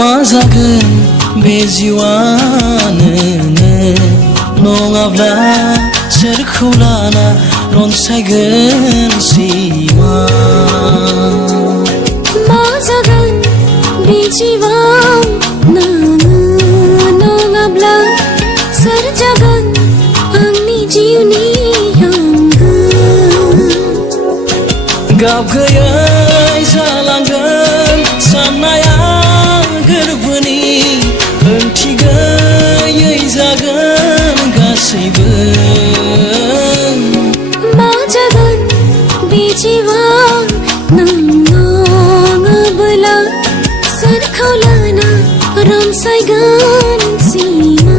मा जागोन बे जिउआनो नङाब्ला सोरखौ लाना रनसायगोन सिमा मा जागोन बे जिउआनो नङाब्ला सोर जागोन आंनि जिउनि आंगो गाब गैयै जालांगोन साननाया गोरबोनि ओंथि गैयै जागोन गासैबो मा जागोन बे जिउआनो नङाब्ला सोरखौ लाना रनसायगोन सिमा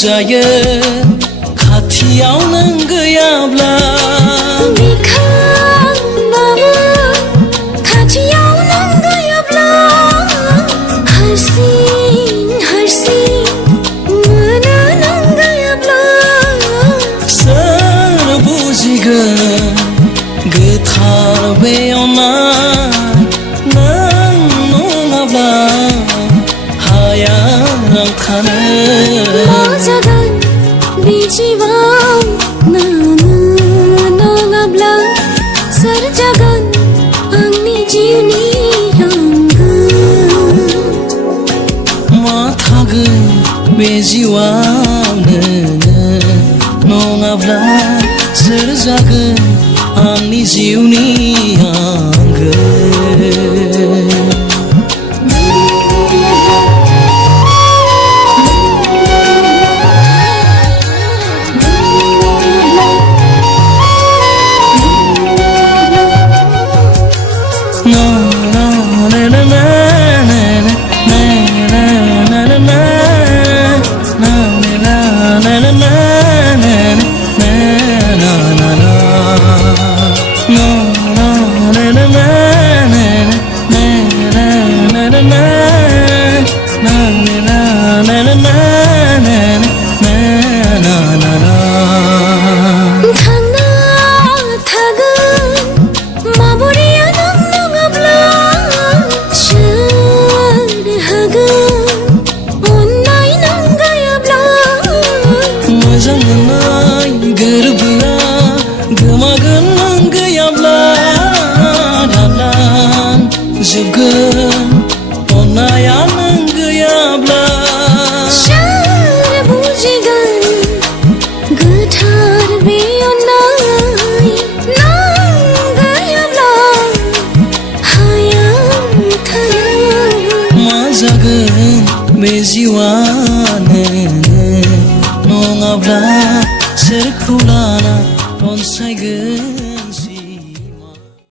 जायो खाथियाव नों गैयाब्ला बिखांबाबो खाथियाव नों गैयाब्ला हारसिं हारसिं मोनो नों गैयाब्ला सोर बुजिगोन गोथार बे अननाय नों नङाब्ला हाया आं थानो मा जागोन बे जिउआनो नङाब्ला सोर जागोन आंनि जिउनि आंगो मा थागोन बे जिउआवनो नङाब्ला सोर जागोन आंनि जिउनि आंगो गोरबोआ गोमागोन नों गैयाब्ला दालान जोबगोन अननाया नों गैयाब्ला सोर बुजिगोन गोथार बे अननाय नों गैयाब्ला हाया थानो मा जागोन बे जिउआनो नङाब्ला सोरखौ लाना रनसायगोन